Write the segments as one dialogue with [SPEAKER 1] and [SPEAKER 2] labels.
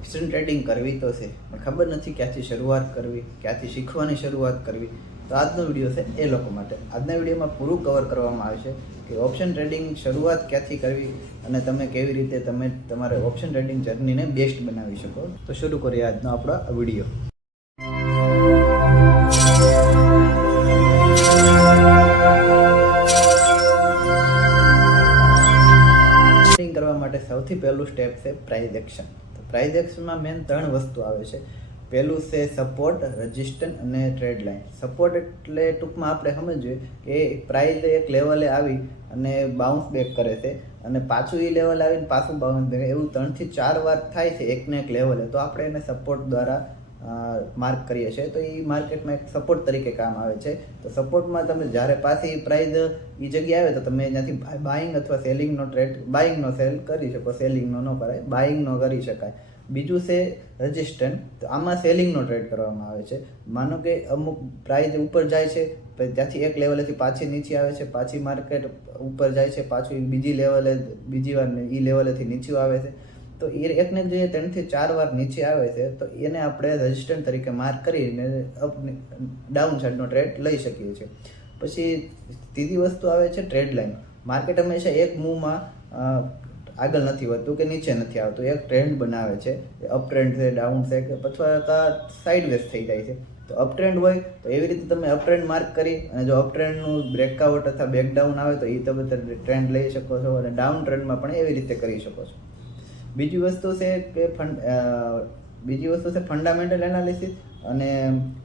[SPEAKER 1] Option trading કરવી તો છે, પણ ખબર નથી ક્યાંથી શરૂઆત કરવી, ક્યાંથી શીખવાની શરૂઆત કરવી. તો આજનો વીડિયો છે એ લોકો માટે. આજના વિડીયોમાં પૂરું કવર કરવામાં આવશે કે ઓપ્શન ટ્રેડિંગ શરૂઆત ક્યાંથી કરવી અને તમે કેવી રીતે તમે તમારે ઓપ્શન ટ્રેડિંગ જર્નીને બેસ્ટ બનાવી શકો. તો શરૂ કરીએ આજનો આપણો વીડિયો. કરવા માટે સૌથી પહેલું સ્ટેપ છે પ્રાઇઝ એક્શન એક્શનમાં મેન ત્રણ વસ્તુ આવે છે. પહેલું છે સપોર્ટ રજિસ્ટન્સ અને ટ્રેડ લાઇન સપોર્ટ એટલે ટૂંકમાં આપણે સમજીએ કે પ્રાઇઝ એક લેવલે આવી અને બાઉન્સ બેક કરે છે અને પાછું એ લેવલ આવીને પાછું બાઉન્સ બેક એવું ત્રણથી ચાર વાર થાય છે એકને એક લેવલે તો આપણે એને સપોર્ટ દ્વારા માર્ક કરીએ છીએ. તો એ માર્કેટમાં એક સપોર્ટ તરીકે કામ આવે છે. તો સપોર્ટમાં તમે જ્યારે પાછી પ્રાઇઝ એ જગ્યાએ આવે તો તમે ત્યાંથી બાઇંગ અથવા સેલિંગનો ટ્રેડ બાઇંગનો સેલ કરી શકો. સેલિંગનો ન કરાય બાઇંગનો કરી શકાય. બીજું છે રજિસ્ટન્ટ તો આમાં સેલિંગનો ટ્રેડ કરવામાં આવે છે. માનો કે અમુક પ્રાઇઝ ઉપર જાય છે ત્યાંથી એક લેવલેથી પાછી નીચે આવે છે, પાછી માર્કેટ ઉપર જાય છે, પાછું બીજી લેવલે બીજી વાર એ લેવલેથી નીચું આવે છે. તો એ એકને જોઈએ ત્રણથી ચાર વાર નીચે આવે છે, તો એને આપણે રજિસ્ટન્ટ તરીકે માર્ક કરીને અપ ડાઉન સાઈડનો ટ્રેડ લઈ શકીએ છીએ. પછી ત્રીજી વસ્તુ આવે છે ટ્રેડ લાઇન માર્કેટ હંમેશા એક મૂવમાં આગળ નથી વધતું કે નીચે નથી આવતું. એક ટ્રેન્ડ બનાવે છે. અપ ટ્રેન્ડ છે ડાઉન છે કે અથવા સાઇડ વેસ થઈ જાય છે. તો અપ ટ્રેન્ડ હોય તો એવી રીતે તમે અપ ટ્રેન્ડ માર્ક કરી અને જો અપ ટ્રેન્ડનું બ્રેકઆઉટ અથવા બ્રેકડાઉન આવે તો એ તમે ટ્રેન્ડ લઈ શકો છો અને ડાઉન ટ્રેન્ડમાં પણ એવી રીતે કરી શકો છો. બીજી વસ્તુ છે કે ફંડ બીજી વસ્તુ છે ફંડામેન્ટલ એનાલિસિસ અને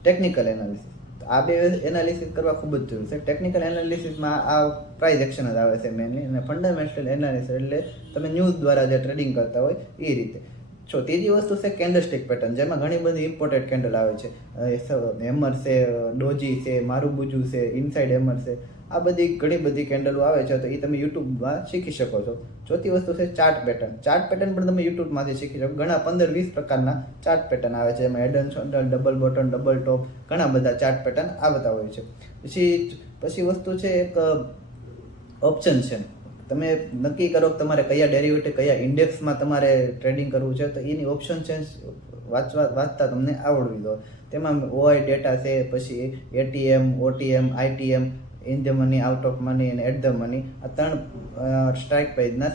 [SPEAKER 1] ટેકનિકલ એનાલિસિસ આ બે એનાલિસિસ કરવા ખૂબ જ જરૂર છે. ટેકનિકલ એનાલિસિસમાં આ પ્રાઇઝ એક્શન જ આવે છે મેનલી અને ફંડામેન્ટલ એનાલિસિસ એટલે તમે ન્યૂઝ દ્વારા જે ટ્રેડિંગ કરતા હોય એ રીતે. છો ત્રીજી વસ્તુ છે કેન્ડલસ્ટિક પેટર્ન જેમાં ઘણી બધી ઇમ્પોર્ટેન્ટ કેન્ડલ આવે છે. હેમર છે, ડોજી છે, મારુબુજુ છે ઇનસાઇડ હેમર છે. આ બધી ઘણી બધી કેન્ડલો આવે છે, તો એ તમે યુટ્યુબમાં શીખી શકો છો. ચોથી વસ્તુ છે ચાર્ટ પેટર્ન ચાર્ટ પેટર્ન પણ તમે યુટ્યુબમાંથી શીખી શકો. ઘણા પંદર વીસ પ્રકારના ચાર્ટ પેટર્ન આવે છે. એમાં head and shoulder double bottom double top ઘણા બધા ચાર્ટ પેટર્ન આવતા હોય છે. પછી પછી વસ્તુ છે એક ઓપ્શન છે. તમે નક્કી કરો કે તમારે કયા ડેરિવેટિવ કયા ઇન્ડેક્સમાં તમારે ટ્રેડિંગ કરવું છે, તો એની ઓપ્શન છે, વાંચવા, વાંચતા તમને આવડવી દો તેમાં ઓઆઈ ડેટા છે, પછી ATM OTM ITM in the money out of money અને એટ ધ મની આ ત્રણ સ્ટ્રાઇક પ્રાઇઝના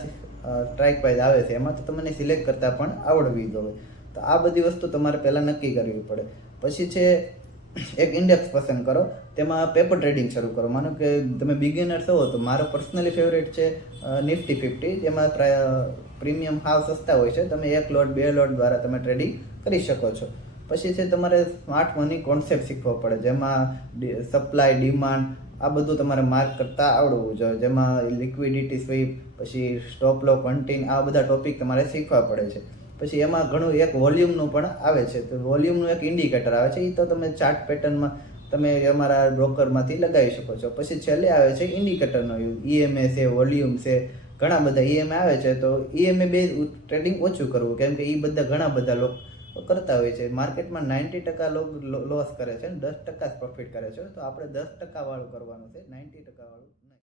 [SPEAKER 1] સ્ટ્રાઇક પ્રાઇઝ આવે છે. એમાં તો તમને સિલેક્ટ કરતાં પણ આવડવી જોઈએ તો આ બધી વસ્તુ તમારે પહેલાં નક્કી કરવી પડે. પછી છે, એક ઇન્ડેક્સ પસંદ કરો. તેમાં પેપર ટ્રેડિંગ શરૂ કરો. માનો કે તમે બિગિનર છો, તો મારો પર્સનલી ફેવરેટ છે નિફ્ટી ફિફ્ટી જેમાં પ્રીમિયમ હાવ સસ્તા હોય છે. તમે એક લોટ બે લોટ દ્વારા તમે ટ્રેડિંગ કરી શકો છો. પછી છે તમારે સ્માર્ટ મની કોન્સેપ્ટ શીખવો પડે. જેમાં સપ્લાય ડિમાન્ડ આ બધું તમારે માર્ક કરતાં આવડવું જોઈએ. જેમાં લિક્વિડિટી સ્વીપ પછી સ્ટોપ લો કન્ટીન આ બધા ટોપિક તમારે શીખવા પડે છે. પછી એમાં ઘણું એક વોલ્યુમનું પણ આવે છે. તો વોલ્યુમનું એક ઇન્ડિકેટર આવે છે. એ તો તમે ચાર્ટ પેટર્નમાં તમે અમારા બ્રોકરમાંથી લગાવી શકો છો. પછી છેલ્લે આવે છે ઇન્ડિકેટરનો યુઝ ઈએમએ છે વોલ્યુમ છે, ઘણા બધા ઈએમએ આવે છે. તો ઈએમએ બે ટ્રેડિંગ ઓછું કરવું. કેમ કે એ બધા ઘણા બધા લોકો કરતા હોય છે. માર્કેટમાં નાઇન્ટી ટકા લોસ કરે છે દસ ટકા જ પ્રોફિટ કરે છે. તો આપણે દસ ટકા વાળું કરવાનું છે. નાઇન્ટી ટકા વાળું.